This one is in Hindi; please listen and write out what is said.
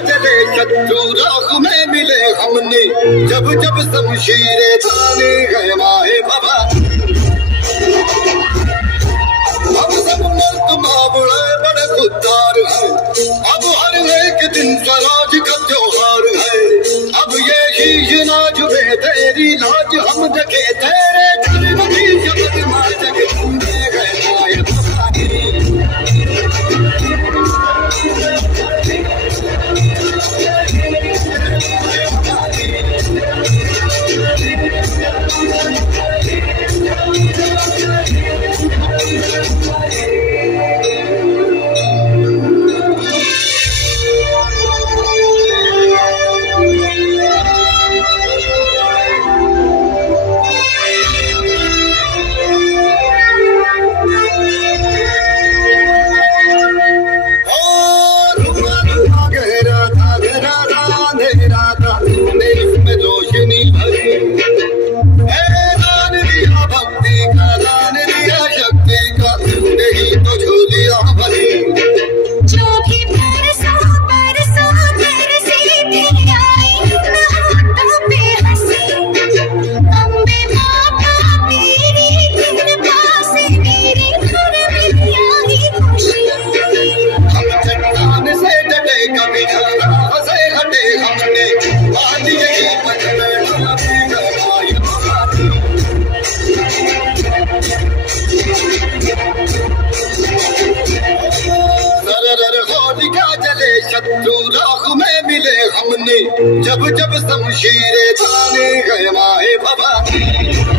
चले शत्रु राख में मिले हमने, जब जब शमशीरे ताने गए माए बाबा। अब सब मर्द मावड़े बड़े खुददार है, अब हर एक दिन स्वराज का त्योहार है। अब ये शीश ना झुके तेरी लाज हम देखे, तेरे धर्म की शपथ मार जगे गए माए बाबा। शत्रु राख में मिले हमने, जब जब शमशीरे ताने गए माए बाबा।